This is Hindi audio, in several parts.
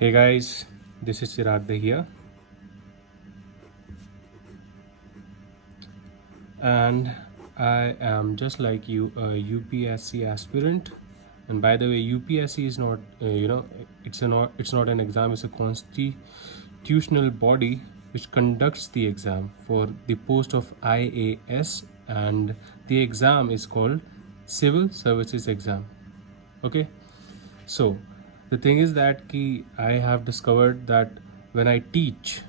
Hey guys, this is Chirag Dahiya, and I am just like you, a UPSC aspirant. And by the way, UPSC is not, it's not an exam. It's a constitutional body which conducts the exam for the post of IAS, and the exam is called Civil Services Exam. Okay, so the thing is that I have discovered that when I teach,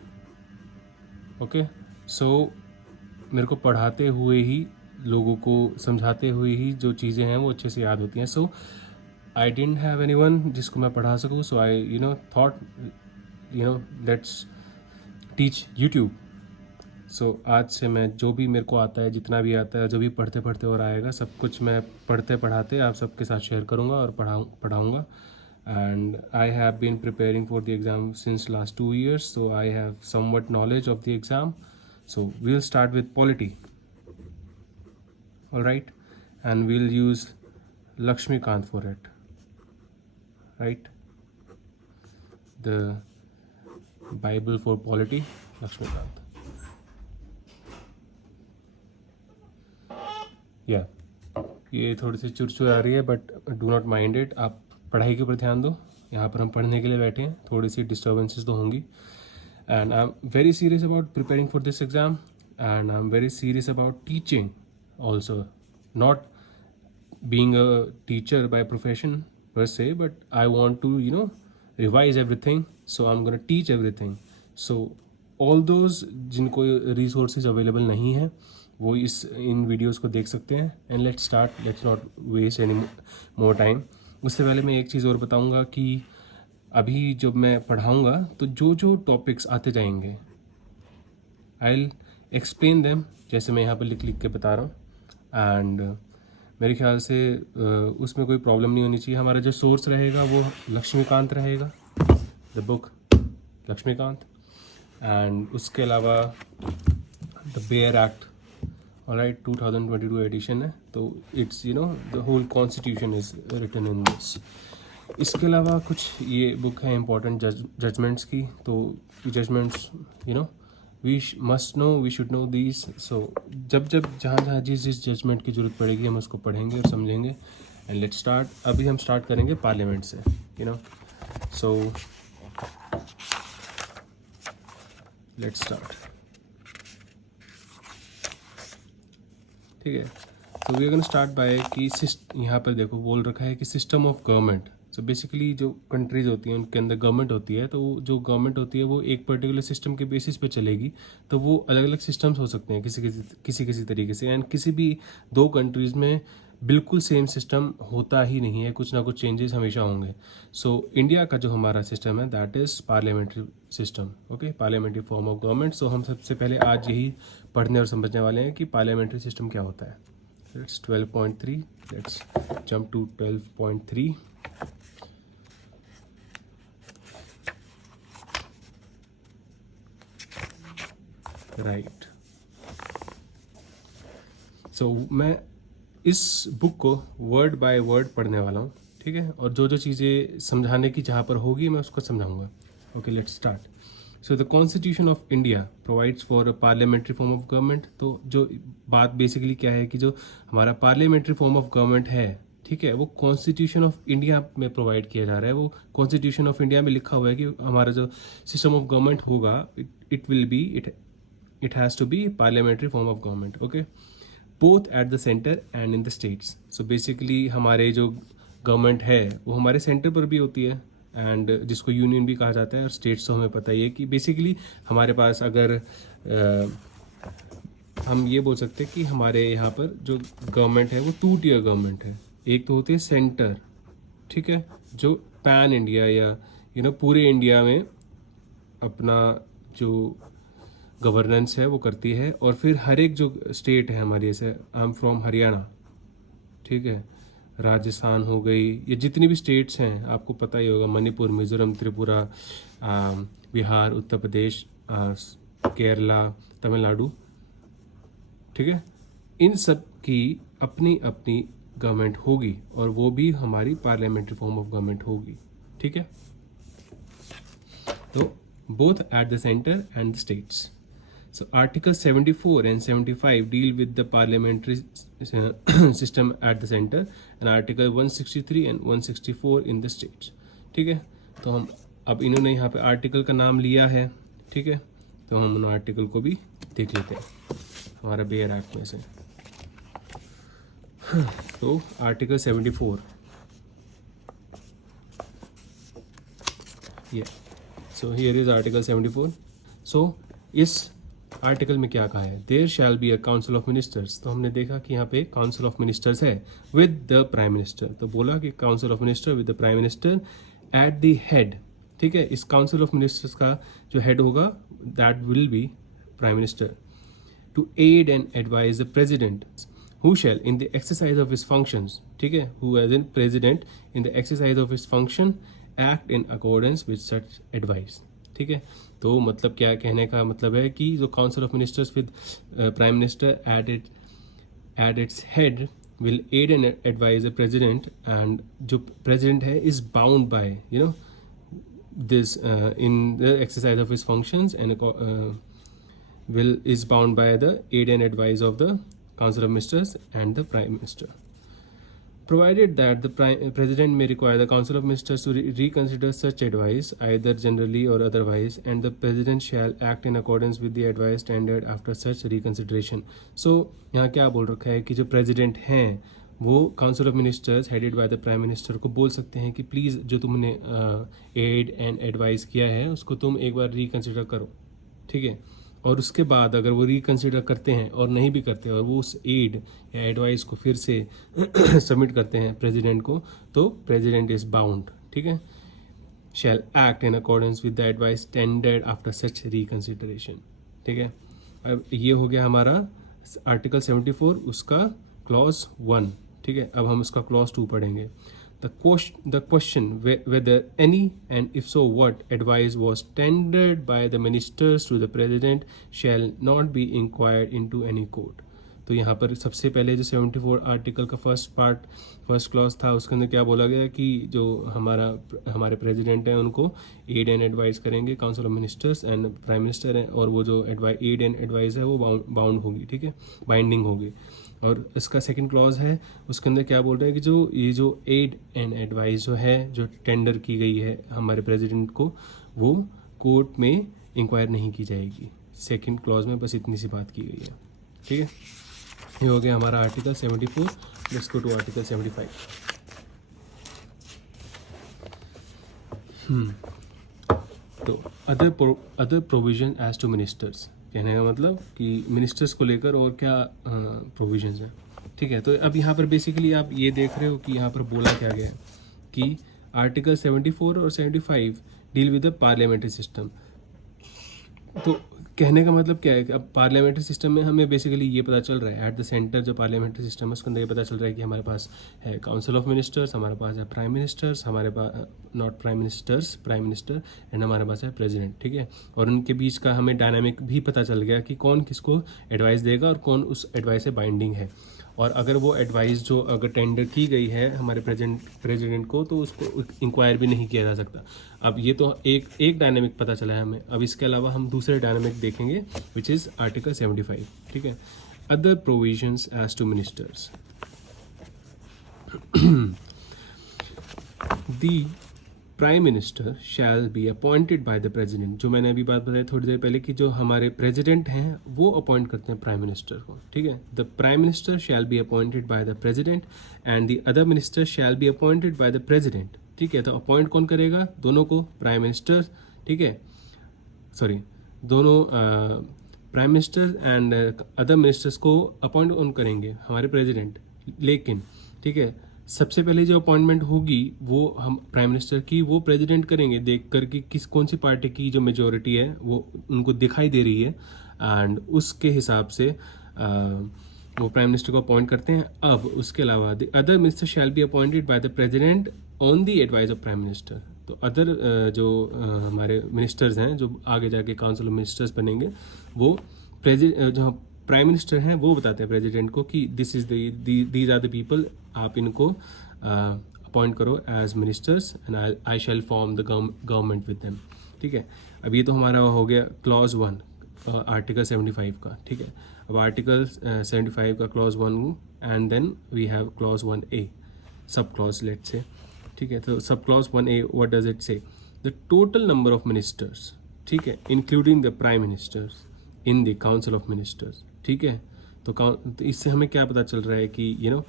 okay so मेरे को पढ़ाते हुए ही लोगों को समझाते हुए ही जो चीज़ें हैं वो अच्छे से याद होती हैं. So I don't have anyone जिसको मैं पढ़ा सकूँ. So I thought let's teach YouTube. So आज से मैं जो भी मेरे को आता है, जितना भी आता है, जो भी पढ़ते पढ़ते और आएगा, सब कुछ मैं पढ़ते पढ़ाते आप सबके साथ शेयर करूँगा और पढ़ाऊँगा. And I have been preparing for the exam since last 2 years, so I have somewhat knowledge of the exam. So we'll start with polity, all right, and we'll use Lakshmikant for it, right? The Bible for polity, Lakshmikant. Yeah, ये थोड़ी सी चुरचुर आ रही है, but do not mind it. आप पढ़ाई के ऊपर ध्यान दो. यहाँ पर हम पढ़ने के लिए बैठे हैं. थोड़ी सी डिस्टर्बेंसेस तो होंगी. And I'm very serious about preparing for this exam, and I'm very serious about teaching also. Not being a teacher by profession per se, but I want to revise everything, so I'm going to teach everything. So all those जिनको resources available नहीं है वो इन वीडियोस को देख सकते हैं. And let's start. Let's not waste any more time. उससे पहले मैं एक चीज़ और बताऊंगा कि अभी जब मैं पढ़ाऊँगा तो जो जो टॉपिक्स आते जाएंगे आई विल एक्सप्लेन देम, जैसे मैं यहाँ पर लिख लिख के बता रहा हूँ. एंड मेरे ख्याल से उसमें कोई प्रॉब्लम नहीं होनी चाहिए. हमारा जो सोर्स रहेगा वो लक्ष्मीकांत रहेगा, द बुक लक्ष्मीकांत. एंड उसके अलावा the bare act, alright, 2022 edition है. तो it's the whole constitution is written in this. इसके अलावा कुछ ये बुक है इम्पॉर्टेंट जजमेंट्स की. तो judgements we must know, we should know these. So जब जहाँ जिस जजमेंट की ज़रूरत पड़ेगी हम उसको पढ़ेंगे और समझेंगे. And let's start. अभी हम स्टार्ट करेंगे पार्लियामेंट से. So let's start. ठीक है. तो we are gonna start by कि यहाँ पर देखो बोल रखा है कि system of government. So basically जो कंट्रीज होती हैं उनके अंदर गवर्नमेंट होती है, तो जो गवर्नमेंट होती है वो एक पर्टिकुलर सिस्टम के बेसिस पे चलेगी. तो वो अलग अलग सिस्टम्स हो सकते हैं किसी तरीके से. एंड किसी भी दो कंट्रीज़ में बिल्कुल सेम सिस्टम होता ही नहीं है, कुछ ना कुछ चेंजेस हमेशा होंगे. सो इंडिया का जो हमारा सिस्टम है that is parliamentary system. Okay, parliamentary form of government. So हम सबसे पहले आज यही पढ़ने और समझने वाले हैं कि पार्लियामेंट्री सिस्टम क्या होता है. It's 12.3. Let's jump to 12.3. Right. So मैं इस बुक को वर्ड बाय वर्ड पढ़ने वाला हूँ. ठीक है. और जो जो चीज़ें समझाने की जहाँ पर होगी मैं उसको समझाऊंगा. Okay, let's start. So the constitution of India provides for a parliamentary form of government. तो जो बात बेसिकली क्या है कि जो हमारा पार्लियामेंट्री फॉर्म ऑफ गवर्नमेंट है, ठीक है, वो कॉन्स्टिट्यूशन ऑफ इंडिया में प्रोवाइड किया जा रहा है. वो कॉन्स्टिट्यूशन ऑफ इंडिया में लिखा हुआ है कि हमारा जो सिस्टम ऑफ गवर्नमेंट होगा it has to be parliamentary form of government. Okay, both at the centre and in the states. So basically हमारे जो गवर्नमेंट है वो हमारे सेंटर पर भी होती है, एंड जिसको यूनियन भी कहा जाता है. और स्टेट्स तो हमें पता ही है कि बेसिकली हमारे पास अगर हम ये बोल सकते हैं कि हमारे यहाँ पर जो गवर्नमेंट है वो 2 टियर गवर्नमेंट है. एक तो होती है सेंटर, ठीक है, जो पैन इंडिया या पूरे इंडिया में अपना जो गवर्नेंस है वो करती है. और फिर हर एक जो स्टेट है हमारी, जैसे आई एम फ्रॉम हरियाणा, ठीक है, राजस्थान हो गई, ये जितनी भी स्टेट्स हैं आपको पता ही होगा, मणिपुर, मिजोरम, त्रिपुरा, बिहार, उत्तर प्रदेश, केरला, तमिलनाडु, ठीक है, इन सब की अपनी अपनी गवर्नमेंट होगी और वो भी हमारी पार्लियामेंट्री फॉर्म ऑफ गवर्नमेंट होगी. ठीक है. तो both at the center and the states. So Article 74 and 75 deal with the parliamentary system at the center, and Article 163 and 164 in the states. ठीक है, तो हम अब इन्होंने यहाँ पे आर्टिकल का नाम लिया है, ठीक है, तो हम उन आर्टिकल को भी देख लेते हैं हमारा बेयर एक्ट में से। तो आर्टिकल 74 ये, सो हियर इज आर्टिकल 74। सो इस आर्टिकल में क्या कहा है, there shall be a council of ministers. तो हमने देखा कि यहाँ पे काउंसिल ऑफ मिनिस्टर्स है विद द प्राइम मिनिस्टर, तो बोला कि council of minister with the prime minister at the head, ठीक है। इस काउंसिल ऑफ मिनिस्टर्स का जो हेड होगा that will be prime minister, to aid and advise the president who shall in the exercise of his functions, ठीक है, who as in president in the exercise of his function act in accordance with such advice, ठीक है। तो मतलब क्या कहने का मतलब है कि जो council of ministers with prime minister at its head will aid and advise the president, and जो प्रेजिडेंट है is bound by you know this in the exercise of his functions and is bound by the aid and advice of the Council of Ministers and the Prime Minister, provided that the President may require the Council of Ministers to reconsider such advice either generally or otherwise, and the President shall act in accordance with the advice tendered after such reconsideration. So यहाँ क्या बोल रखा है कि जो President हैं वो council of ministers headed by the prime minister को बोल सकते हैं कि प्लीज़ जो तुमने एड एंड एडवाइस किया है उसको तुम एक बार रिकन्सिडर करो, ठीक है। और उसके बाद अगर वो रिकन्सिडर करते हैं और नहीं भी करते और वो उस एड या एडवाइस को फिर से सबमिट करते हैं प्रेसिडेंट को, तो प्रेसिडेंट इज बाउंड, ठीक है, shall act in accordance with the advice tendered after such reconsideration, ठीक है। अब ये हो गया हमारा आर्टिकल 74 उसका क्लॉज 1, ठीक है। अब हम उसका क्लॉज 2 पढ़ेंगे। The question whether any and if so what advice was tendered by the ministers to the president shall not be inquired into any court. तो यहाँ पर सबसे पहले जो 74 आर्टिकल का फर्स्ट क्लॉज था उसके अंदर क्या बोला गया कि जो हमारे प्रेसिडेंट हैं उनको एड एंड एडवाइस करेंगे council of ministers and prime minister हैं, और वो जो एड एंड एडवाइस है वो बाउंड होगी, ठीक है, बाइंडिंग होगी। और इसका सेकंड क्लॉज है उसके अंदर क्या बोल रहे हैं कि ये जो एड एंड एडवाइस जो है जो टेंडर की गई है हमारे प्रेसिडेंट को, वो कोर्ट में इंक्वायर नहीं की जाएगी। सेकंड क्लॉज में बस इतनी सी बात की गई है, ठीक है। ये हो गया हमारा article 74। Let's go to article 75। तो other provision as to ministers, कहने का मतलब कि मिनिस्टर्स को लेकर और क्या प्रोविजंस हैं, ठीक है। तो अब यहाँ पर बेसिकली आप ये देख रहे हो कि यहाँ पर बोला क्या गया है कि आर्टिकल 74 और 75 deal with the parliamentary system. तो कहने का मतलब क्या है कि अब पार्लियामेंट्री सिस्टम में हमें बेसिकली ये पता चल रहा है एट द सेंटर जो पार्लियामेंट्री सिस्टम है उसके अंदर ये पता चल रहा है कि हमारे पास है काउंसिल ऑफ मिनिस्टर्स, हमारे पास है प्राइम मिनिस्टर्स, हमारे पास not prime ministers, prime minister, and हमारे पास है प्रेसिडेंट, ठीक है। और उनके बीच का हमें डायनामिक भी पता चल गया कि कौन किसको एडवाइस देगा और कौन उस एडवाइस से बाइंडिंग है, और अगर वो एडवाइस जो अगर टेंडर की गई है हमारे प्रेसिडेंट को तो उसको इंक्वायर भी नहीं किया जा सकता। अब ये तो एक डायनामिक पता चला है हमें। अब इसके अलावा हम दूसरे डायनामिक देखेंगे विच इज़ आर्टिकल 75, ठीक है। Other provisions as to ministers, the prime minister shall be appointed by the president. जो मैंने अभी बात बताई थोड़ी देर पहले कि जो हमारे प्रेसिडेंट हैं वो अपॉइंट करते हैं प्राइम मिनिस्टर को, ठीक है। The prime minister shall be appointed by the president and the other minister shall be appointed by the president, ठीक है। तो अपॉइंट कौन करेगा? दोनों को, प्राइम मिनिस्टर, ठीक है, सॉरी, दोनों prime minister and other ministers को अपॉइंट कौन करेंगे? हमारे प्रेसिडेंट। लेकिन ठीक है, सबसे पहले जो अपॉइंटमेंट होगी वो हम प्राइम मिनिस्टर की वो प्रेसिडेंट करेंगे देख कर कि कौन सी पार्टी की जो मेजोरिटी है वो उनको दिखाई दे रही है, एंड उसके हिसाब से वो प्राइम मिनिस्टर को अपॉइंट करते हैं। अब उसके अलावा the other minister shall be appointed by the president on the advice of prime minister. तो अदर जो हमारे मिनिस्टर्स हैं जो आगे जाके काउंसिल ऑफ मिनिस्टर्स बनेंगे वो जो प्राइम मिनिस्टर हैं वो बताते हैं प्रेसिडेंट को कि this is these are the people, आप इनको अपॉइंट करो as ministers and I shall form the government with them. ठीक है, अब ये तो हमारा हो गया क्लॉज 1 आर्टिकल 75 का। ठीक है, अब आर्टिकल 75 का clause 1 and then we have clause 1A sub clause let say. ठीक है, तो sub clause 1A what does it say, the total number of ministers, ठीक है, including the prime ministers in the council of ministers. ठीक है, तो इससे हमें क्या पता चल रहा है कि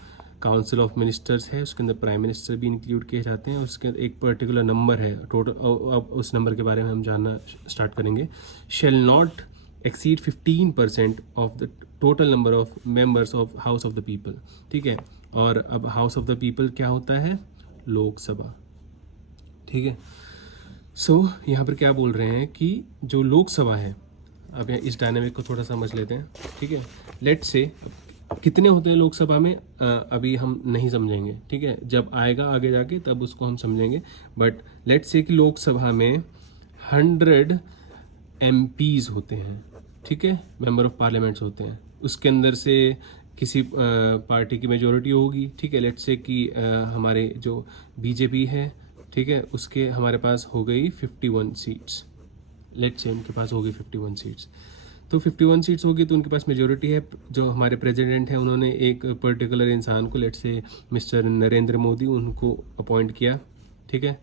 काउंसिल ऑफ मिनिस्टर्स है, उसके अंदर प्राइम मिनिस्टर भी इंक्लूड किए जाते हैं, उसके अंदर एक पर्टिकुलर नंबर है टोटल। अब उस नंबर के बारे में हम जानना स्टार्ट करेंगे। Shall not exceed 15% of the total number of members of house of the people. ठीक है, और अब हाउस ऑफ द पीपल क्या होता है, लोकसभा। ठीक है, सो यहाँ पर क्या बोल रहे हैं कि जो लोकसभा है, अब इस डायनामिक को थोड़ा समझ लेते हैं। ठीक है, लेट्स से कितने होते हैं लोकसभा में अभी हम नहीं समझेंगे। ठीक है, जब आएगा आगे जाके तब उसको हम समझेंगे। बट लेट्स से कि लोकसभा में 100 MPs होते हैं। ठीक है, मेंबर ऑफ पार्लियामेंट्स होते हैं, उसके अंदर से किसी पार्टी की मेजोरिटी होगी। ठीक है, लेट्स से कि हमारे जो बीजेपी है, ठीक है, उसके हमारे पास हो गई 51 सीट्स। लेट्स से उनके पास होगी 51 सीट्स, तो 51 सीट्स होगी तो उनके पास मेजोरिटी है। जो हमारे प्रेसिडेंट हैं उन्होंने एक पर्टिकुलर इंसान को, let's say mister Narendra Modi, उनको अपॉइंट किया। ठीक है,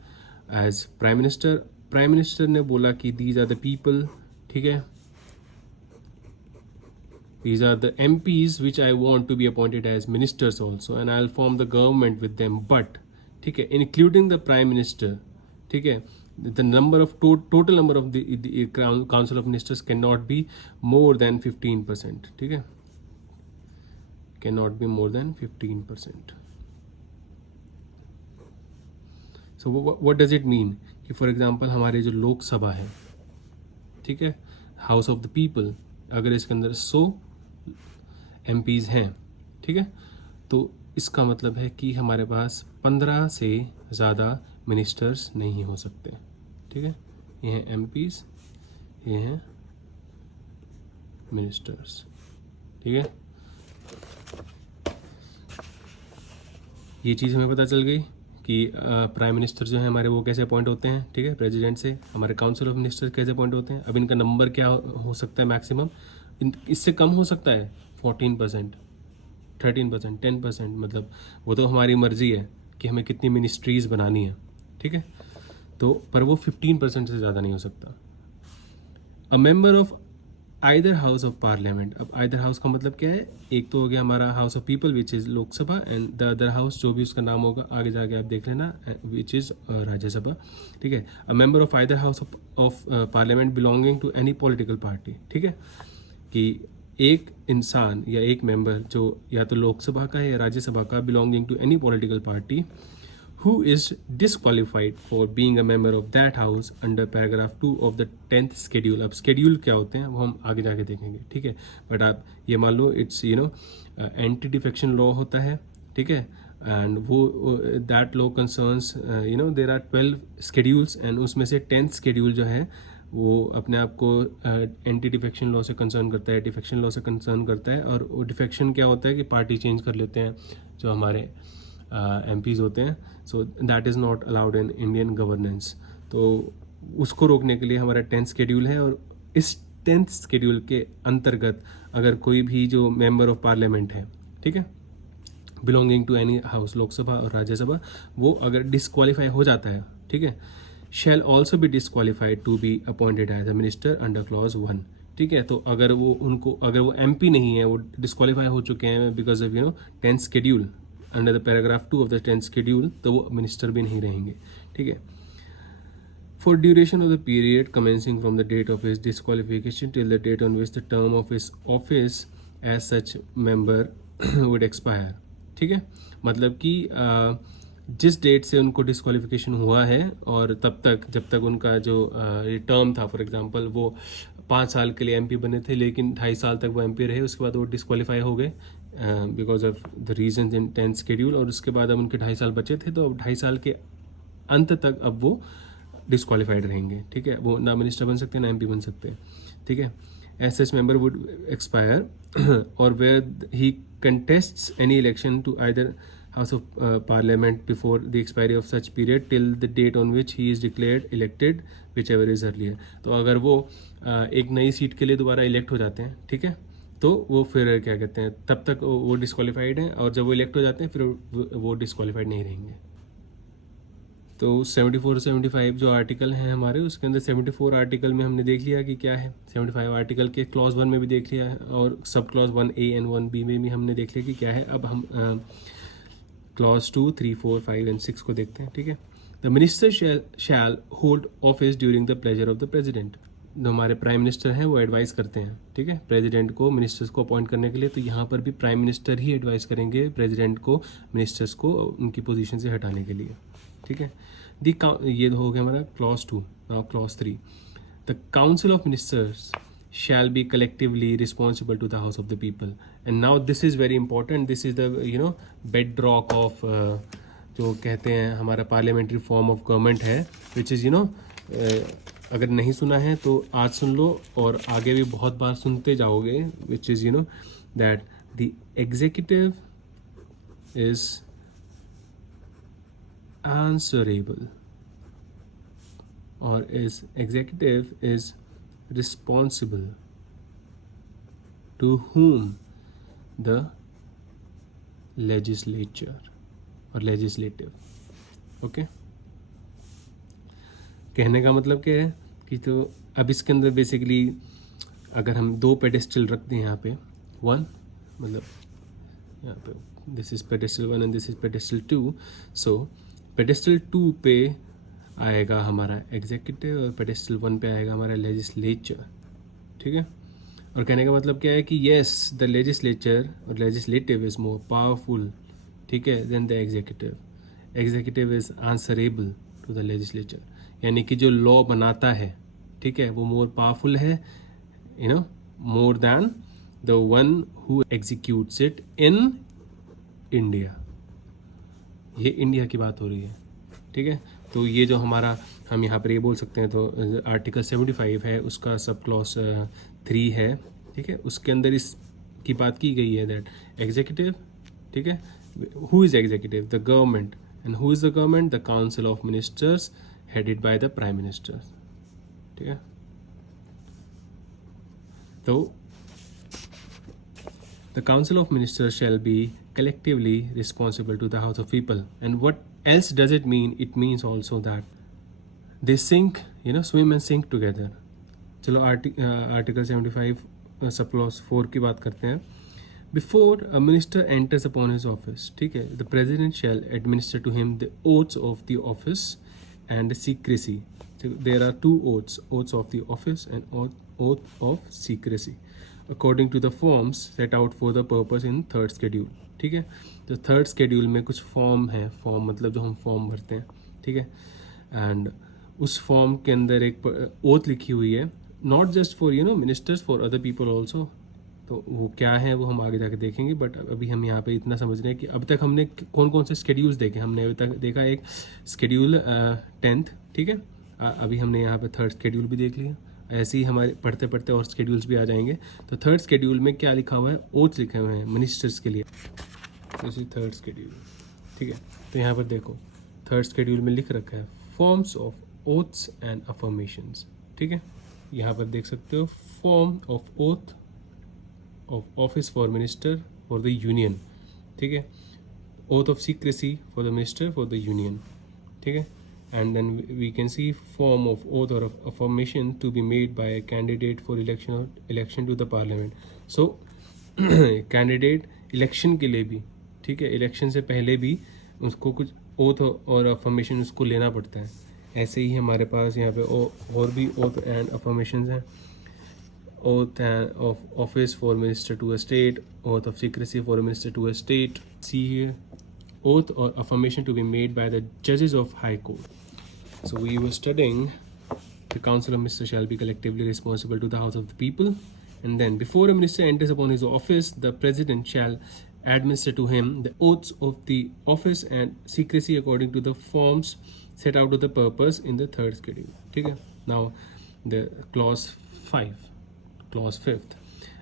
as prime minister. Prime minister ने बोला कि दीज आर द पीपल, ठीक है, these are the MPs which I want to be appointed as ministers also and I'll form the government with them, but ठीक है, including the prime minister, ठीक है, the number of total number of the council of ministers cannot be more than 15%. ठीक है, cannot be more than 15%. So what does it mean कि for example हमारे जो लोकसभा है, ठीक है, हाउस ऑफ द पीपल, अगर इसके अंदर 100 MPs हैं, ठीक है, तो इसका मतलब है कि हमारे पास 15 से ज़्यादा मिनिस्टर्स नहीं हो सकते। ठीक है, ये हैं MPs, ये हैं मिनिस्टर्स। ठीक है, ये चीज़ हमें पता चल गई कि प्राइम मिनिस्टर जो है हमारे वो कैसे अपॉइंट होते हैं। ठीक है, प्रेसिडेंट से। हमारे काउंसिल ऑफ मिनिस्टर कैसे अपॉइंट होते हैं, अब इनका नंबर क्या हो सकता है मैक्सिमम, इससे कम हो सकता है 14%, 13%, 10%, मतलब वो तो हमारी मर्जी है कि हमें कितनी मिनिस्ट्रीज़ बनानी है। ठीक है, तो पर वो 15% से ज़्यादा नहीं हो सकता। अ member of either house of parliament, अब आइदर हाउस का मतलब क्या है, एक तो हो गया हमारा house of people which is Lok Sabha, and the other house जो भी उसका नाम होगा आगे जाके आप देख लेना, विच इज़ राज्यसभा। ठीक है, a member of either house of parliament belonging to any political party. ठीक है, कि एक इंसान या एक मेंबर जो या तो लोकसभा का है या राज्यसभा का, belonging to any political party, who is disqualified for being a member of that house under paragraph 2 of the 10th schedule। अब schedule क्या होते हैं वो हम आगे जाके देखेंगे। ठीक है, बट आप ये मान लो इट्स एंटी डिफेक्शन लॉ होता है। ठीक है, एंड वो that law concerns there are 12 schedules and उसमें से 10th schedule जो है वो अपने आप को एंटी डिफेक्शन लॉ से कंसर्न करता है, डिफेक्शन लॉ से कंसर्न करता है। और वो डिफेक्शन क्या होता है कि पार्टी चेंज कर लेते हैं जो हमारे MPs होते हैं, so that is not allowed in Indian governance. तो उसको रोकने के लिए हमारा 10th शेड्यूल है, और इस 10th शेड्यूल के अंतर्गत अगर कोई भी जो मेंबर ऑफ पार्लियामेंट है, ठीक है, belonging to any house, Lok Sabha और राज्यसभा, वो अगर डिस्क्वालीफाई हो जाता है, ठीक है, shall also be disqualified to be appointed as a minister under clause 1। ठीक है, तो अगर वो MP नहीं है, वो डिस्क्वालीफाई हो चुके हैं because of 10th schedule under the paragraph 2 of the 10th schedule, तो वो मिनिस्टर भी नहीं रहेंगे। ठीक है, for duration of the period commencing from the date of his disqualification till the date on which the term of his office as such member would expire। ठीक है, मतलब कि जिस डेट से उनको डिस्क्वालिफिकेशन हुआ है और तब तक जब तक उनका जो टर्म था, फॉर एग्जांपल वो 5 साल के लिए MP बने थे लेकिन 2.5 साल तक वो MP रहे, उसके बाद वो डिस्क्वालीफाई हो गए because of the reason in 10th schedule, और उसके बाद अब उनके 2.5 साल बचे थे, तो अब 2.5 साल के अंत तक अब वो डिस्क्वालीफाइड रहेंगे। ठीक है, वो ना मिनिस्टर बन सकते ना MP बन सकते। ठीक है, as such member would expire और where he contests any election to either House of Parliament before the expiry of such period till the date on which he is declared elected, whichever is earlier. तो अगर वो एक नई सीट के लिए दोबारा इलेक्ट हो जाते हैं, ठीक है, तो वो फिर क्या कहते हैं, तब तक वो डिस्क्वालीफाइड हैं, और जब वो इलेक्ट हो जाते हैं फिर वो डिस्क्वालीफाइड नहीं रहेंगे. तो 74 75 जो आर्टिकल हैं हमारे, उसके अंदर 74 आर्टिकल में हमने देख लिया कि क्या है. 75 आर्टिकल के क्लॉज 1 में भी देख लिया है, और सब क्लॉज 1A एंड 1B में भी हमने देख लिया कि क्या है. अब हम क्लॉज 2, 3, 4, 5 एंड 6 को देखते हैं. ठीक है. The minister shall hold office during the pleasure of the president. जो हमारे प्राइम मिनिस्टर हैं वो एडवाइस करते हैं, ठीक है, प्रेसिडेंट को मिनिस्टर्स को अपॉइंट करने के लिए. तो यहाँ पर भी प्राइम मिनिस्टर ही एडवाइस करेंगे प्रेसिडेंट को मिनिस्टर्स को उनकी पोजीशन से हटाने के लिए. ठीक है. ये हो गया हमारा clause 2. Now clause 3. The council of ministers shall be collectively responsible to the house of the people. And now this is very important. This is the bedrock of जो कहते हैं हमारा parliamentary form of government है, which is अगर नहीं सुना है तो आज सुन लो और आगे भी बहुत बार सुनते जाओगे. which is that the executive is answerable, or is executive is responsible to whom the legislature or legislative. Okay. कहने का मतलब क्या है कि तो अब इसके अंदर बेसिकली अगर हम 2 पेडेस्टल रख दें यहाँ पे, 1 मतलब यहाँ पे this is pedestal 1 and this is pedestal 2. So pedestal 2 पे आएगा हमारा एग्जीक्यूटिव और पेडेस्टल 1 पे आएगा हमारा लेजिस्लेचर. ठीक है. और कहने का मतलब क्या है कि येस द लेजिस्लेचर और लेजिस्लेटिव इज मोर पावरफुल, ठीक है, then the executive. Executive is answerable to the legislature, यानी कि जो लॉ बनाता है, ठीक है, वो मोर पावरफुल है, more than the one who executes it in India. ये इंडिया की बात हो रही है. ठीक है. तो ये जो हमारा हम यहाँ पर ये बोल सकते हैं, तो आर्टिकल 75 है, उसका सब क्लॉज 3 है. ठीक है. उसके अंदर इसकी बात की गई है दैट एग्जीक्यूटिव, ठीक है, who is executive, the government. And who is the government, the council of ministers headed by the prime minister. ठीक है. तो the council of ministers shall be collectively responsible to the house of people. And what else does it mean? It means also that they sink, swim and sink together. चलो आर्टिकल 75 सब क्लॉज 4 की बात करते हैं. Before a minister enters upon his office, ठीक है, the president shall administer to him the oaths of the office and secrecy. So there are 2 oaths: oaths of the office and oath of secrecy, according to the forms set out for the purpose in 3rd schedule. ठीक है. तो 3rd schedule में कुछ फॉर्म है, फॉर्म मतलब जो हम फॉर्म भरते हैं, ठीक है, एंड उस फॉर्म के अंदर एक ओथ लिखी हुई है, not just for ministers, for other people also. तो वो क्या है वो हम आगे जाके देखेंगे, बट अभी हम यहाँ पे इतना समझ रहे हैं कि अब तक हमने कौन कौन से स्केड्यूल्स देखे. हमने अभी तक देखा एक स्केड्यूल 10th, ठीक है, अभी हमने यहाँ पे 3rd schedule भी देख लिया. ऐसे ही हमारे पढ़ते पढ़ते और स्केड्यूल्स भी आ जाएंगे. तो 3rd schedule में क्या लिखा हुआ है, ओथ्स लिखे हुए हैं मिनिस्टर्स के लिए. इसी 3rd schedule, ठीक है. तो यहाँ पर देखो 3rd schedule में लिख रखा है forms of oaths and affirmations. ठीक है. यहाँ पर देख सकते हो form of oath of office for minister for the union. ठीक है. Oath of secrecy for the minister for the union. ठीक है. And then we can see form of oath or of affirmation to be made by a candidate for election to the parliament. So candidate election के लिए भी, ठीक है, election से पहले भी उसको कुछ oath और affirmation उसको लेना पड़ता है. ऐसे ही हमारे पास यहाँ पे और भी oath and affirmations हैं. Oath of office for minister to a state, oath of secrecy for a minister to a state. See here, oath or affirmation to be made by the judges of high court. So we were studying the council of ministers shall be collectively responsible to the house of the people. And then before a minister enters upon his office, the president shall administer to him the oaths of the office and secrecy according to the forms set out to the purpose in the 3rd schedule. Okay. Now the clause 5th.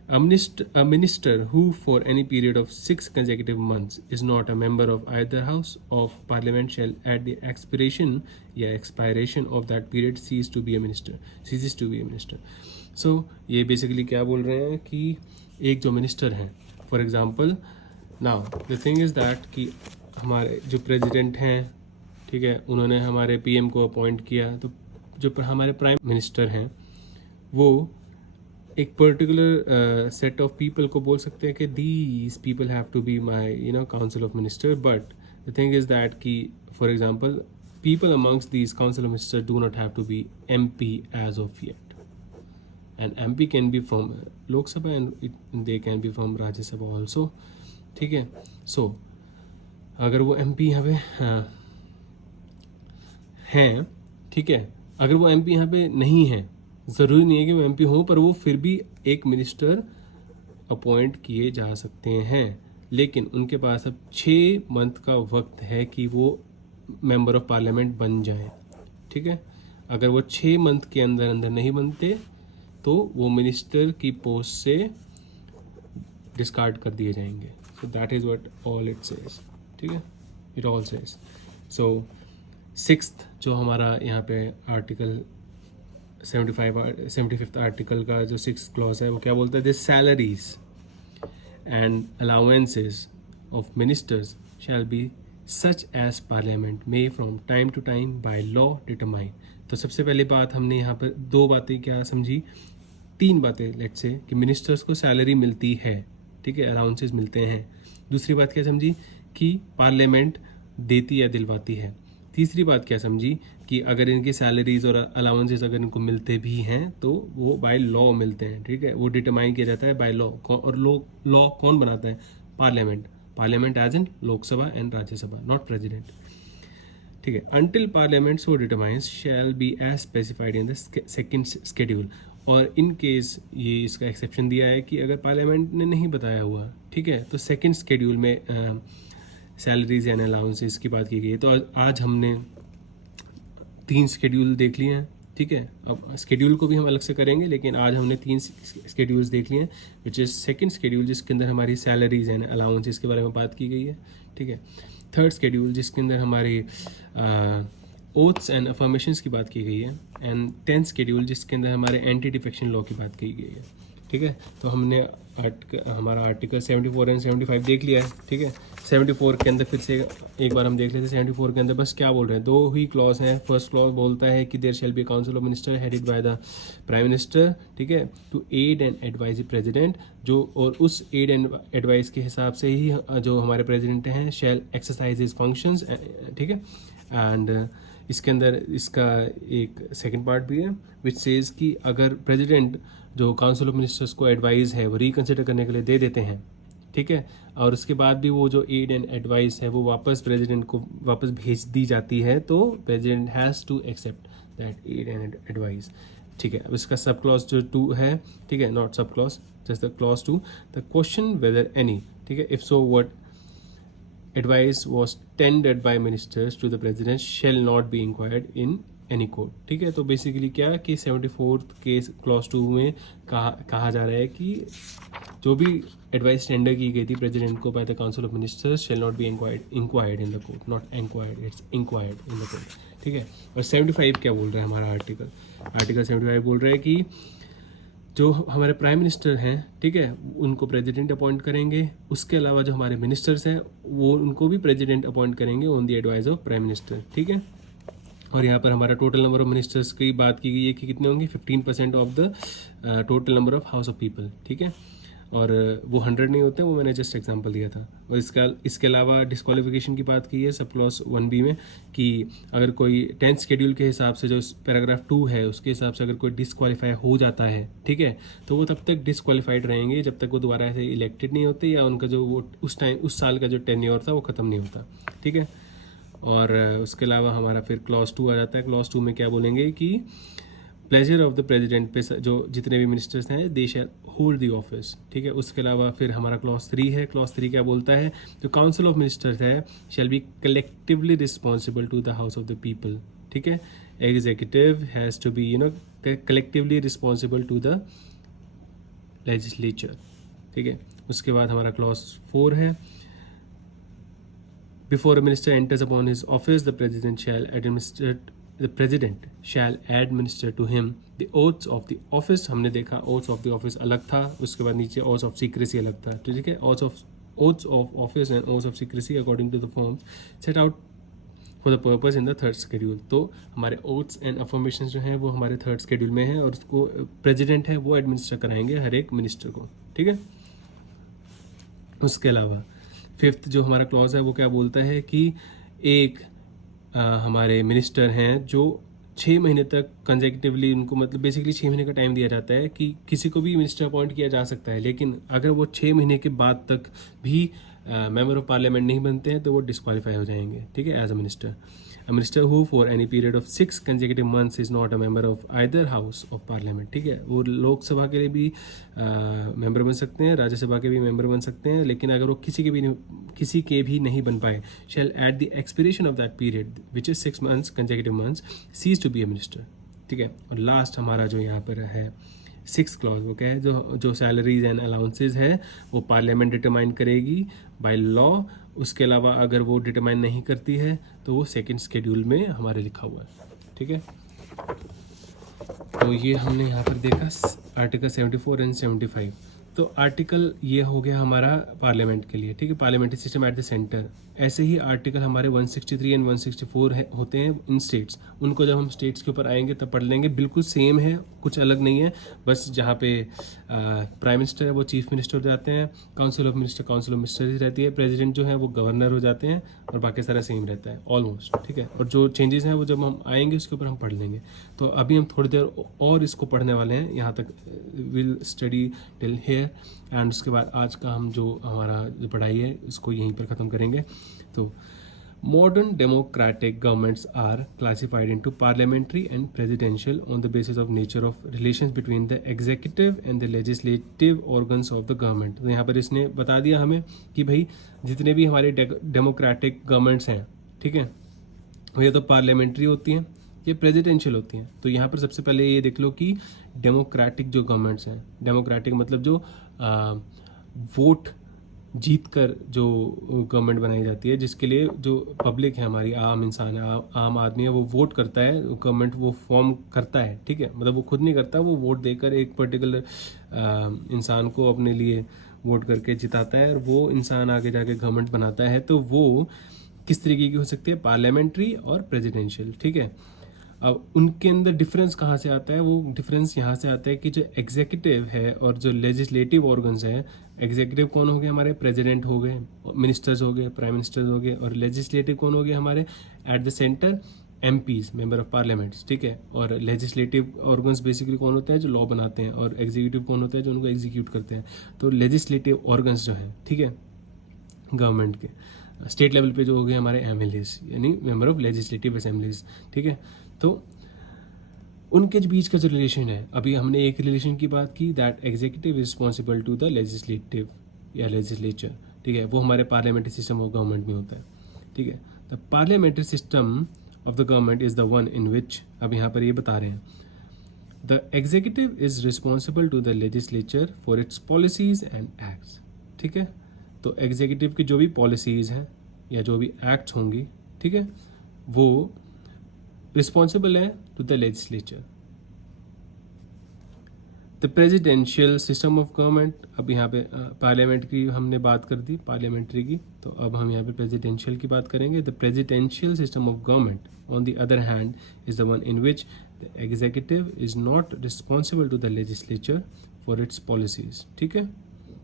A minister who for any period of 6 consecutive months is not a member of either house of parliament shall at the expiration या expiration of that period ceases to be a minister. So ये basically क्या बोल रहे हैं कि एक जो मिनिस्टर हैं, for example now the thing is that कि हमारे जो प्रेसिडेंट हैं, ठीक है, उन्होंने हमारे पीएम को अपॉइंट किया, तो जो हमारे प्राइम मिनिस्टर हैं वो एक पर्टिकुलर सेट ऑफ पीपल को बोल सकते हैं कि these people have to be my council of minister, but the thing is that कि for example people amongst these council of ministers do not have to be MP as of yet, and MP can be from Lok Sabha and they can be from Rajya Sabha also, ठीक है. So अगर वो MP यहाँ पे हैं, ठीक है, अगर वो MP यहाँ पे नहीं है, ज़रूरी नहीं है कि वो MP हो, पर वो फिर भी एक मिनिस्टर अपॉइंट किए जा सकते हैं, लेकिन उनके पास अब 6 मंथ का वक्त है कि वो मेंबर ऑफ पार्लियामेंट बन जाए, ठीक है. अगर वो 6 मंथ के अंदर नहीं बनते तो वो मिनिस्टर की पोस्ट से डिस्कार्ड कर दिए जाएंगे. So that is what all it says, ठीक है, it all says. So 6th जो हमारा यहाँ पे आर्टिकल 75th आर्टिकल का जो 6th क्लॉज है वो क्या बोलता है, this salaries and allowances of ministers shall be such as parliament may from time to time by law determine. तो सबसे पहली बात हमने यहाँ पर 2 बातें क्या समझी, 3 बातें लेट्स से कि मिनिस्टर्स को सैलरी मिलती है, ठीक है, अलाउंसेस मिलते हैं. दूसरी बात क्या समझी कि पार्लियामेंट देती या दिलवाती है. तीसरी बात क्या समझी कि अगर इनकी सैलरीज और अलाउंसेस अगर इनको मिलते भी हैं तो वो बाय लॉ मिलते हैं, ठीक है, वो डिटरमाइन किया जाता है बाय लॉ. और लॉ कौन बनाता है, parliament as in Lok Sabha and Rajya Sabha, not president, ठीक है. Until parliament so determines shall be as specified in the second schedule. और इन केस ये इसका एक्सेप्शन दिया है कि अगर पार्लियामेंट ने नहीं बताया हुआ, ठीक है, तो सेकंड शेड्यूल में सैलरीज एंड अलाउंसेस की बात की गई है. तो आज हमने 3 शेड्यूल देख लिए हैं, ठीक है. अब शेड्यूल को भी हम अलग से करेंगे, लेकिन आज हमने 3 शेड्यूल्स देख लिए हैं, विच इज़ सेकंड शेड्यूल जिसके अंदर हमारी सैलरीज एंड अलाउंसेस के बारे में बात की गई है, ठीक है. थर्ड शेड्यूल जिसके अंदर हमारी ओथ्स एंड अफर्मेशंस की बात की गई है, एंड 10th शेड्यूल जिसके अंदर हमारे एंटी डिफेक्शन लॉ की बात की गई है, ठीक है. तो हमने हमारा आर्टिकल 74 एंड 75 देख लिया है, ठीक है. 74 के अंदर फिर से एक बार हम देख लेते हैं. 74 के अंदर बस क्या बोल रहे हैं, 2 ही क्लॉज हैं. फर्स्ट क्लॉज बोलता है कि there shall be council of minister headed by the prime minister, ठीक है, to aid and advise the president, जो और उस एड एंड एडवाइस के हिसाब से ही जो हमारे प्रेसिडेंट हैं शैल एक्सरसाइज हिज फंक्शंस, ठीक है. एंड इसके अंदर इसका एक सेकंड पार्ट भी है विच सेज कि अगर प्रेसिडेंट जो काउंसिल ऑफ मिनिस्टर्स को एडवाइस है वो रिकन्सिडर करने के लिए दे देते हैं, ठीक है, और उसके बाद भी वो जो एड एंड एडवाइस है वो वापस प्रेसिडेंट को वापस भेज दी जाती है, तो president has to accept that aid and advice, ठीक है. अब इसका सब क्लॉज जो 2 है, ठीक है, not sub clause, just the clause 2, the question whether any, ठीक है, if so what advice was tendered by ministers to the president shall not be inquired in any court, ठीक है. तो बेसिकली क्या कि 74 के क्लॉज 2 में कहा जा रहा है कि जो भी एडवाइस टेंडर की गई थी प्रेसिडेंट को by the council of ministers shall not be inquired in the court, not inquired, it's inquired in the court, ठीक है. और 75 क्या बोल रहा है हमारा आर्टिकल 75 बोल रहा है कि जो हमारे प्राइम मिनिस्टर हैं, ठीक है, उनको प्रेसिडेंट अपॉइंट करेंगे. उसके अलावा जो हमारे मिनिस्टर्स हैं वो उनको भी प्रेसिडेंट अपॉइंट करेंगे on the advice of prime minister, ठीक है. और यहाँ पर हमारा टोटल नंबर ऑफ मिनिस्टर्स की बात की गई है कि कितने होंगे, 15% of the total number of house of people, ठीक है. और वो 100 नहीं होते, वो मैंने जस्ट एग्जांपल दिया था. और इसके अलावा डिस्क्वालिफिकेशन की बात की है सब क्लॉज 1B में कि अगर कोई 10th शेड्यूल के हिसाब से जो पैराग्राफ 2 है उसके हिसाब से अगर कोई डिस्क्वालीफाई हो जाता है, ठीक है, तो वो तब तक डिस्क्वालीफाइड रहेंगे जब तक वो दोबारा ऐसे इलेक्टेड नहीं होते या उनका जो वो उस साल का जो टेन्योर था वो ख़त्म नहीं होता, ठीक है. और उसके अलावा हमारा फिर क्लॉज 2 आ जाता है. क्लॉज 2 में क्या बोलेंगे कि प्लेजर ऑफ द प्रेसिडेंट पे जो जितने भी मिनिस्टर्स हैं दे शैल होल्ड द ऑफिस, ठीक है. उसके अलावा फिर हमारा क्लॉज 3 है. क्लॉज 3 क्या बोलता है, जो काउंसिल ऑफ मिनिस्टर्स है shall be collectively responsible to the house of the people, ठीक है. Executive has to be collectively responsible to the legislature, ठीक है। उसके बाद हमारा क्लॉज 4 है, before a minister enters upon his office the president shall administer to him the oaths of the office. हमने देखा ओथ्स ऑफ द ऑफिस अलग था, उसके बाद नीचे ओथ्स ऑफ सीक्रेसी अलग था, ठीक है। oaths of office and oaths of secrecy according to the forms set out for the purpose in the third schedule। तो हमारे oaths and affirmations जो हैं वो हमारे थर्ड शेड्यूल में है, और उसको प्रेसिडेंट है वो एडमिनिस्टर कराएंगे हर एक मिनिस्टर को, ठीक है। उसके अलावा फिफ्थ जो हमारा क्लॉज है वो क्या बोलता है कि एक हमारे मिनिस्टर हैं जो 6 महीने तक कंजेक्टिवली, उनको मतलब बेसिकली 6 महीने का टाइम दिया जाता है कि किसी को भी मिनिस्टर अपॉइंट किया जा सकता है, लेकिन अगर वो 6 महीने के बाद तक भी मेंबर ऑफ पार्लियामेंट नहीं बनते हैं तो वो डिस्क्वालीफाई हो जाएंगे, ठीक है, as a minister. A minister who for any period of 6 consecutive months is not a member of either house of parliament, ठीक है। वो लोकसभा के लिए भी मेंबर बन सकते हैं, राज्यसभा के भी मेंबर बन सकते हैं, लेकिन अगर वो किसी के भी नहीं बन पाए, shall at the expiration of that period which is 6 months consecutive months cease to be a minister, ठीक है। और लास्ट हमारा जो यहाँ पर है 6th क्लॉज, वो क्या है, जो सैलरीज एंड अलाउंसेज है वो पार्लियामेंट डिटरमाइन करेगी बाय लॉ। उसके अलावा अगर वो डिटरमाइन नहीं करती है तो वो सेकंड शेड्यूल में हमारे लिखा हुआ है, ठीक है। तो ये हमने यहाँ पर देखा आर्टिकल 74 एंड 75। तो आर्टिकल ये हो गया हमारा पार्लियामेंट के लिए, ठीक है, parliamentary system eight the centre. ऐसे ही आर्टिकल हमारे 163 एंड 164 होते हैं इन स्टेट्स। उनको जब हम स्टेट्स के ऊपर आएंगे तब पढ़ लेंगे, बिल्कुल सेम है, कुछ अलग नहीं है। बस जहाँ पे प्राइम मिनिस्टर है वो चीफ मिनिस्टर हो जाते हैं, काउंसिल ऑफ मिनिस्टर ही रहती है, प्रेसिडेंट जो है वो गवर्नर हो जाते हैं, और बाकी सारा सेम रहता है ऑलमोस्ट, ठीक है। और जो चेंजेस हैं वो जब हम आएंगे उसके ऊपर हम पढ़ लेंगे। तो अभी हम थोड़ी देर और इसको पढ़ने वाले हैं, यहाँ तक will study till here, and उसके बाद आज का हम जो हमारा जो पढ़ाई है इसको यहीं पर ख़त्म करेंगे। तो modern democratic governments are classified into parliamentary and presidential on the basis of nature of relations between the executive and the legislative organs of the government. तो यहाँ पर इसने बता दिया हमें कि भाई जितने भी हमारे डेमोक्रेटिक गवर्नमेंट्स हैं, ठीक है, वो या तो पार्लियामेंट्री होती हैं ये प्रेसिडेंशियल होती हैं। तो यहाँ पर सबसे पहले ये देख लो कि डेमोक्रेटिक जो गवर्नमेंट्स हैं, डेमोक्रेटिक मतलब जो वोट जीत कर जो गवर्नमेंट बनाई जाती है, जिसके लिए जो पब्लिक है हमारी, आम इंसान है, आम आदमी है, वो वोट करता है, गवर्नमेंट वो फॉर्म करता है, ठीक है, मतलब वो खुद नहीं करता, वो वोट देकर एक पर्टिकुलर इंसान को अपने लिए वोट करके जिताता है, और वो इंसान आगे जाके गवर्नमेंट बनाता है। तो वो किस तरीके की हो सकती है, पार्लियामेंट्री और प्रेसिडेंशियल, ठीक है। अब उनके अंदर डिफरेंस कहाँ से आता है, वो डिफरेंस यहाँ से आता है कि जो एग्जीक्यूटिव है और जो लेजिस्लेटिव ऑर्गन्स है, एग्जीक्यूटिव कौन हो गए हमारे, प्रेसिडेंट हो गए, मिनिस्टर्स हो गए, प्राइम मिनिस्टर्स हो गए, और लेजिस्लेटिव कौन हो गए हमारे eight the centre, MPs, member of parliaments, ठीक है। और लेजिस्लेटिव ऑर्गन्स बेसिकली कौन होते हैं, जो लॉ बनाते हैं, और एग्जीक्यूटिव कौन होते हैं, जो उनको एग्जीक्यूट करते हैं। तो लेजिस्लेटिव ऑर्गन्स जो हैं, ठीक है, गवर्नमेंट के स्टेट लेवल पे जो हो गए हमारे एमएलएस, यानी मेंबर ऑफ लेजिस्लेटिव असेंबलीज, ठीक है। तो उनके बीच का जो रिलेशन है, अभी हमने एक रिलेशन की बात की, that executive responsible to the legislative या लेजिस्लेचर, ठीक है, वो हमारे पार्लियामेंट्री सिस्टम ऑफ गवर्नमेंट में होता है, ठीक है। The parliamentary system of the government is the one in which, अब यहाँ पर ये बता रहे हैं, the executive is responsible to the legislature for its policies and acts, ठीक है। तो एग्जीक्यूटिव की जो भी पॉलिसीज हैं या जो भी एक्ट्स होंगी, ठीक है, वो रिस्पॉन्सिबल है to the legislature. The presidential system of government, अब यहाँ पे पार्लियामेंट की हमने बात कर दी, पार्लियामेंट्री की, तो अब हम यहाँ पे प्रेसिडेंशियल की बात करेंगे। The presidential system of government on the other hand is the one in which the executive is not responsible to the legislature for its policies, ठीक है,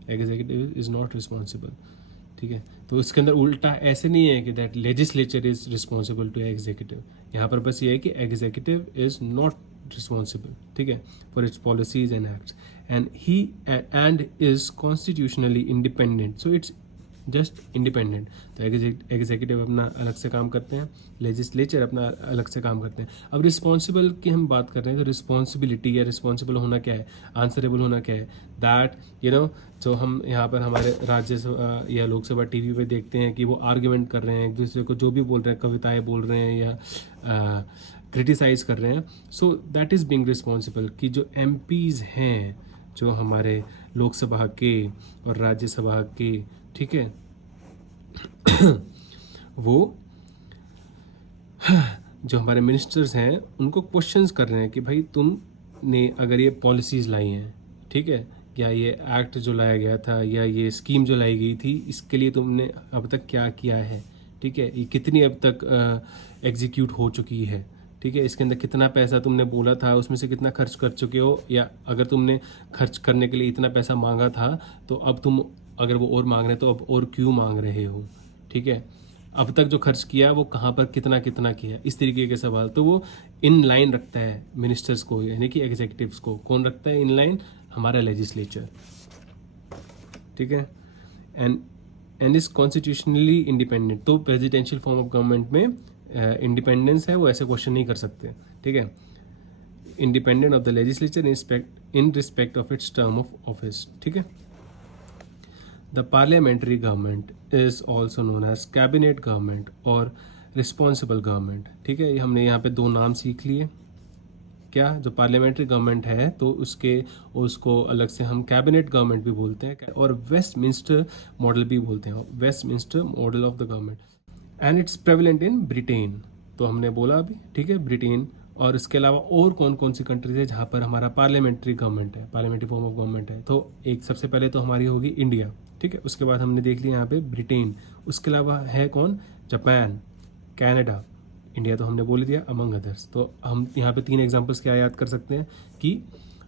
एग्जीक्यूटिव इज नॉट रिस्पॉन्सिबल, ठीक है। तो इसके अंदर उल्टा ऐसे नहीं है कि that legislature is responsible to executive, यहाँ पर बस ये है कि एग्जीक्यूटिव इज नॉट रिस्पॉन्सिबल, ठीक है, for its policies and acts, and is constitutionally independent, so it's just independent. तो एग्जीक्यूटिव अपना अलग से काम करते हैं, लेजिस्लेचर अपना अलग से काम करते हैं। अब रिस्पॉन्सिबल की हम बात कर रहे हैं, तो रिस्पॉन्सिबिलिटी या रिस्पॉन्सिबल होना क्या है, आंसरेबल होना क्या है, दैट जो हम यहाँ पर हमारे राज्यसभा या लोकसभा टीवी पे देखते हैं कि वो आर्ग्यूमेंट कर रहे हैं एक दूसरे को, जो भी बोल रहे हैं, कविताएं बोल रहे हैं या क्रिटिसाइज कर रहे हैं, so that is being responsible, कि जो एमपीज़ हैं जो हमारे लोकसभा के और राज्यसभा के, ठीक है, वो जो हमारे मिनिस्टर्स हैं उनको क्वेश्चंस कर रहे हैं कि भाई तुमने अगर ये पॉलिसीज़ लाई हैं, ठीक है, या ये एक्ट जो लाया गया था या ये स्कीम जो लाई गई थी, इसके लिए तुमने अब तक क्या किया है, ठीक है, ये कितनी अब तक एग्जीक्यूट हो चुकी है, ठीक है, इसके अंदर कितना पैसा तुमने बोला था उसमें से कितना खर्च कर चुके हो, या अगर तुमने खर्च करने के लिए इतना पैसा मांगा था तो अब तुम अगर वो और मांग रहे तो अब और क्यों मांग रहे हो, ठीक है, अब तक जो खर्च किया वो कहाँ पर कितना कितना किया, इस तरीके के सवाल। तो वो इन लाइन रखता है मिनिस्टर्स को, यानी कि एग्जीक्यूटिव्स को। कौन रखता है इन लाइन? हमारा लेजिस्लेचर, ठीक है, एंड इज कॉन्स्टिट्यूशनली इंडिपेंडेंट। तो प्रेसिडेंशियल फॉर्म ऑफ गवर्नमेंट में इंडिपेंडेंस है, वो ऐसे क्वेश्चन नहीं कर सकते, ठीक है, independent of the legislature in respect of its term of office, ठीक है। The parliamentary government is also known as cabinet government और responsible government, ठीक है। ये हमने यहाँ पे दो नाम सीख लिए। क्या जो पार्लियामेंट्री गवर्नमेंट है तो उसको अलग से हम कैबिनेट गवर्नमेंट भी बोलते हैं और वेस्टमिंस्टर मॉडल भी बोलते हैं, Westminster model of the government, and it's prevalent in Britain. तो हमने बोला अभी, ठीक है, ब्रिटेन। और इसके अलावा और कौन कौन सी कंट्रीज है जहाँ पर हमारा पार्लियामेंट्री गवर्नमेंट है, पार्लियामेंट्री फॉर्म ऑफ गवर्नमेंट है? तो एक सबसे पहले तो हमारी होगी इंडिया, ठीक है, उसके बाद हमने देख लिया यहाँ पे ब्रिटेन, उसके अलावा है कौन? जापान, कनाडा, इंडिया तो हमने बोल दिया, अमंग अदर्स। तो हम यहाँ पे 3 एग्जांपल्स क्या याद कर सकते हैं कि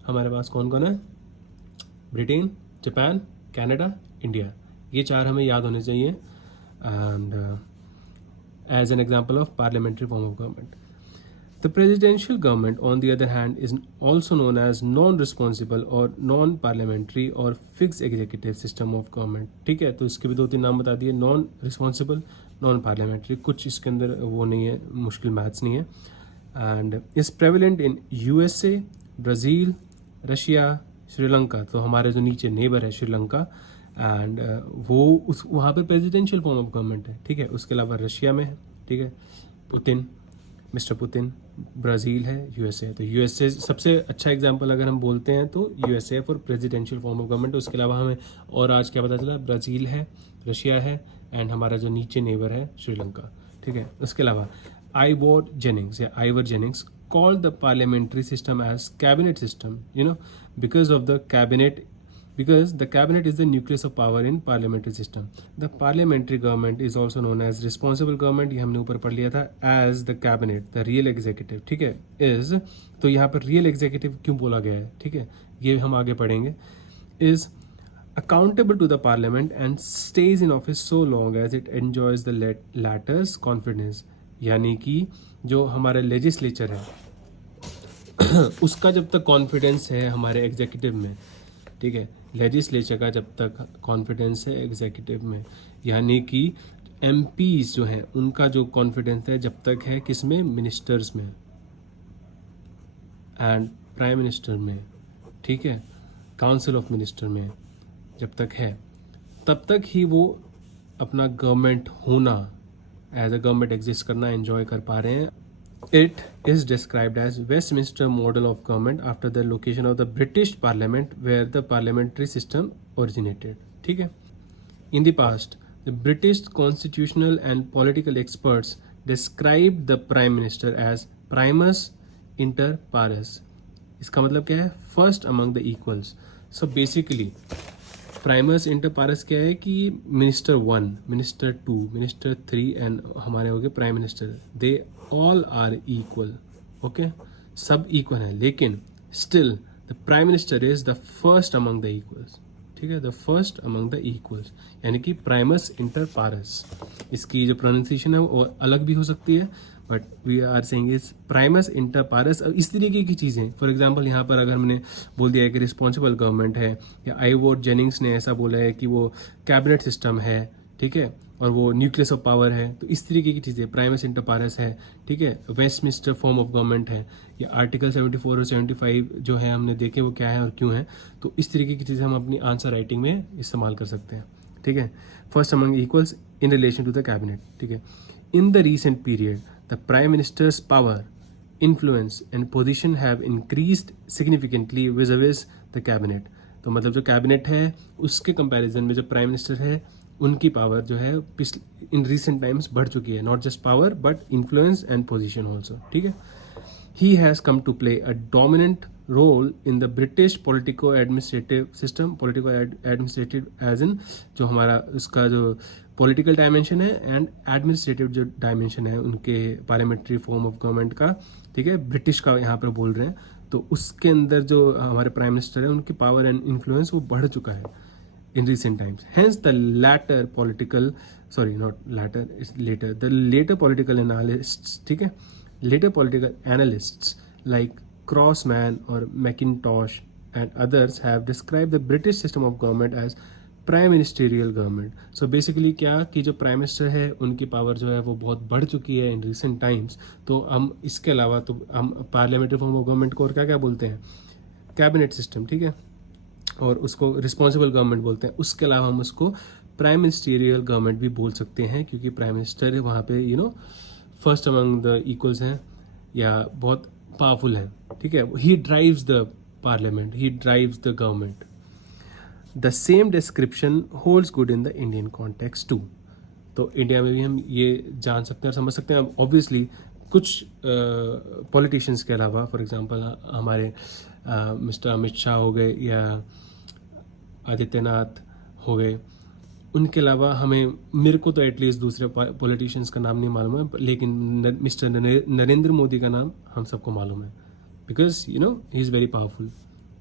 हमारे पास कौन कौन है? ब्रिटेन, जापान, कनाडा, इंडिया, ये 4 हमें याद होने चाहिए, and as an example of parliamentary form of government. The presidential government, on the other hand, is also known as non-responsible or non-parliamentary or fixed executive system of government, ठीक है। तो इसके भी 2-3 नाम बता दिए, नॉन रिस्पॉन्सिबल, नॉन पार्लियामेंट्री, कुछ इसके अंदर वो नहीं है, मुश्किल मैथ्स नहीं है, and is prevalent in USA, Brazil, Russia, Sri Lanka. तो हमारे जो नीचे नेबर है श्रीलंका, एंड वो उस वहाँ पर प्रेसिडेंशियल फॉर्म ऑफ गवर्नमेंट है, ठीक है। उसके अलावा रशिया में है, ठीक है, पुतिन, मिस्टर पुतिन, ब्राज़ील है, यूएसए। तो यूएसए सबसे अच्छा एग्जांपल अगर हम बोलते हैं तो USA for presidential form of government. उसके अलावा हमें और आज क्या पता चला? ब्राज़ील है, रशिया है, एंड हमारा जो नीचे नेबर है श्रीलंका, ठीक है। उसके अलावा Ivor Jennings called the parliamentary system as cabinet system, you know, because the cabinet is the nucleus of power in parliamentary system. The parliamentary government is also known as responsible government, ये हमने ऊपर पढ़ लिया था, as the cabinet, the real executive, ठीक है, is, तो यहाँ पर real executive क्यों बोला गया है, ठीक है, ये हम आगे पढ़ेंगे, is accountable to the parliament and stays in office so long as it enjoys the latter's confidence, यानी कि जो हमारा लेजिस्लेचर है उसका जब तक कॉन्फिडेंस है हमारे एग्जीक्यूटिव में, ठीक है, लेजिस्लेचर का जब तक कॉन्फिडेंस है एग्जीक्यूटिव में, यानी कि एमपीज जो हैं उनका जो कॉन्फिडेंस है जब तक है किस में? मिनिस्टर्स में एंड प्राइम मिनिस्टर में, ठीक है, काउंसिल ऑफ मिनिस्टर में जब तक है, तब तक ही वो अपना गवर्नमेंट होना, एज अ गवर्नमेंट एग्जिस्ट करना एंजॉय कर पा रहे हैं। It is described as Westminster model of government after the location of the British Parliament where the parliamentary system originated, ठीक है। In the past, the British constitutional and political experts described the Prime Minister as primus inter pares. इसका मतलब क्या है? First among the equals. So basically, primus inter pares क्या है कि मिनिस्टर 1, मिनिस्टर 2, मिनिस्टर 3 एंड हमारे हो गए prime minister, they all are equal, okay, सब इक्वल है, लेकिन still the prime minister is the first among the equals, ठीक है, the first among the equals, यानी कि प्राइमस इंटर पारस। इसकी जो प्रोनाउंसिएशन है वो अलग भी हो सकती है, but we are saying is primus inter pares. अब इस तरीके की चीज़ें, फॉर एग्जांपल यहाँ पर अगर हमने बोल दिया है कि रिस्पॉन्सिबल गवर्नमेंट है, या आइवर जेनिंग्स ने ऐसा बोला है कि वो कैबिनेट सिस्टम है, ठीक है, और वो न्यूक्लियस ऑफ पावर है, तो इस तरीके की चीज़ें, प्राइमस इंटर पारस है, ठीक है, वेस्टमिंस्टर फॉर्म ऑफ गवर्नमेंट है, या आर्टिकल 74 और 75 जो है हमने देखे वो क्या है और क्यों है, तो इस तरीके की चीज़ें हम अपनी आंसर राइटिंग में इस्तेमाल कर सकते हैं, ठीक है। First among equals in relation to the cabinet, ठीक है। In the recent period the Prime Minister's power, influence and position have increased significantly vis-a-vis the cabinet. तो मतलब जो कैबिनेट है उसके कंपैरिजन में जो प्राइम मिनिस्टर है उनकी पावर जो है इन रिसेंट टाइम्स बढ़ चुकी है, not just power but influence and position also, ठीक है. He has come to play a dominant role in the British politico-administrative system. Politico-administrative as in जो हमारा उसका जो political dimension है and administrative जो dimension है उनके parliamentary form of government का, ठीक है, ब्रिटिश का यहाँ पर बोल रहे हैं, तो उसके अंदर जो हमारे प्राइम मिनिस्टर है उनकी पावर एंड इन्फ्लुएंस वो बढ़ चुका है in recent times. Hence the later political analysts, ठीक है, later political analysts like Crossman or Mackintosh and others have described the British system of government as prime ministerial government. So basically क्या कि जो प्राइम मिनिस्टर है उनकी पावर जो है वो बहुत बढ़ चुकी है इन रिसेंट टाइम्स. तो हम इसके अलावा तो हम पार्लियामेंट्री फॉर्म ऑफ गवर्नमेंट को और क्या क्या बोलते हैं, कैबिनेट सिस्टम, ठीक है, और उसको रिस्पॉन्सिबल गवर्नमेंट बोलते हैं. उसके अलावा हम उसको प्राइम मिनिस्टेरियल गवर्नमेंट भी बोल सकते हैं क्योंकि प्राइम मिनिस्टर वहाँ पे फर्स्ट अमंग द इक्वल्स हैं या बहुत पावरफुल हैं, ठीक है. He drives the parliament, he drives the government. The same description holds good in the Indian context too. तो इंडिया में भी हम ये जान सकते हैं और समझ सकते हैं. ऑब्वियसली कुछ पॉलिटिशियंस के अलावा, फॉर एग्जांपल हमारे मिस्टर अमित शाह हो गए या आदित्यनाथ हो गए, उनके अलावा मेरे को तो एटलीस्ट दूसरे पॉलिटिशियंस का नाम नहीं मालूम है, लेकिन मिस्टर नरेंद्र मोदी का नाम हम सबको मालूम है because he is very powerful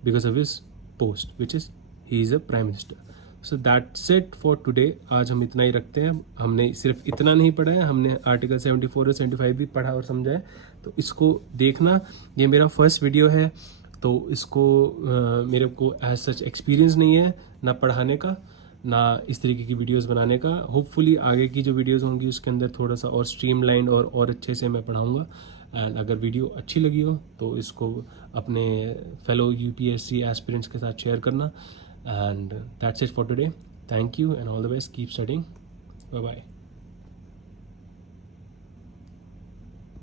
because of his post which is he is a prime minister. So that's it for today. आज हम इतना ही रखते हैं. हमने सिर्फ इतना नहीं पढ़ा है, हमने आर्टिकल 74 और 75 भी पढ़ा और समझा है. तो इसको देखना. ये मेरा फर्स्ट वीडियो है तो इसको मेरे को एज सच एक्सपीरियंस नहीं है ना पढ़ाने का ना इस तरीके की वीडियोस बनाने का. होपफुली आगे की जो वीडियोस होंगी उसके अंदर थोड़ा सा और स्ट्रीमलाइंड और अच्छे से मैं पढ़ाऊँगा. एंड अगर वीडियो अच्छी लगी हो तो इसको अपने फेलो यूपीएससी एस्पिरेंट्स के साथ शेयर करना. And that's it for today. Thank you and all the best. Keep studying. Bye bye.